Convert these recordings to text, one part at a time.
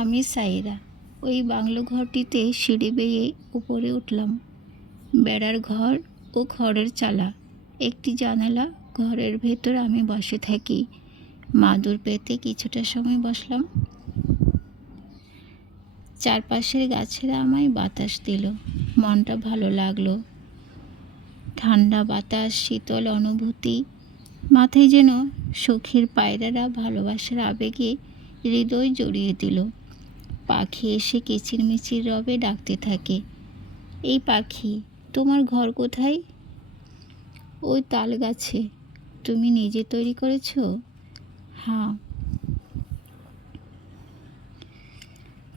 আমি সাইরা। ওই বাংলো ঘরটিতে সিঁড়ি বেয়ে উপরে উঠলাম। বেড়ার ঘর ও খড়ের চালা, একটি জানালা। ঘরের ভেতর আমি বসে থাকি। মাদুর পেতে কিছুটা সময় বসলাম। চারপাশের গাছেরা আমায় বাতাস দিল। মনটা ভালো লাগলো। ঠান্ডা বাতাস, শীতল অনুভূতি। মাথায় যেন সখীর পায়রারা ভালোবাসার আবেগে হৃদয় জড়িয়ে দিল। পাখি এসে কিচিরমিচির রবে ডাকতে থাকে, এই পাখি, তোমার ঘর কোথায়? ওই তাল গাছে। তুমি নিজে তৈরি করেছো? হ্যাঁ।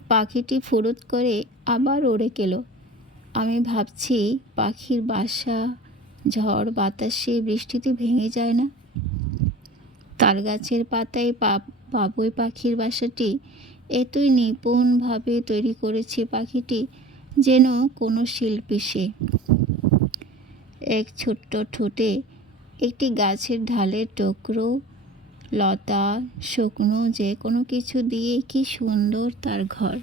পাখিটি ফুরুত করে আবার উড়ে গেল। আমি ভাবছি, পাখির বাসা ঝড় বাতাসে বৃষ্টিতে ভেঙে যায় না? তাল গাছের পাতায় বাবুই পাখির বাসাটি এতই নিপুণভাবে তৈরি করেছে পাখিটি, যেন কোনো শিল্পী সে। এক ছোট্ট ঠোঁটে একটি গাছের ঢালের টুকরো, লতা, শুকনো যে কোনো কিছু দিয়ে কি সুন্দর তার ঘর।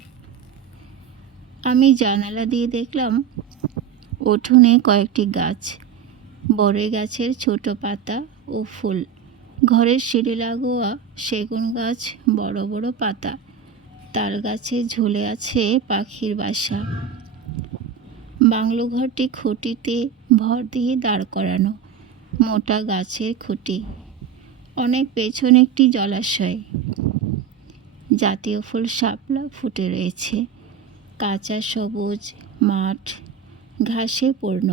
আমি জানালা দিয়ে দেখলাম উঠোনে কয়েকটি গাছ, বড়ই গাছের ছোট পাতা ও ফুল। ঘরের সিঁড়ি লাগোয়া সেগুন গাছ, বড় বড় পাতা। তাল গাছে ঝুলে আছে পাখির বাসা। বাংলো ঘরটি খুঁটিতে ভর দিয়ে দাঁড় করানো, মোটা গাছের খুঁটি। অনেক পেছনে একটি জলাশয়। জাতীয় ফুল শাপলা ফুটে রয়েছে। কাঁচা সবুজ মাঠ ঘাসে পূর্ণ।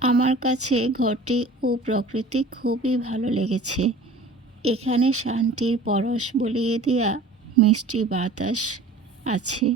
আমার কাছে ঘরটি ও প্রকৃতি খুবই ভালো লেগেছে। এখানে শান্তির পরশ বলিয়ে দেয়া মিষ্টি বাতাস আছে।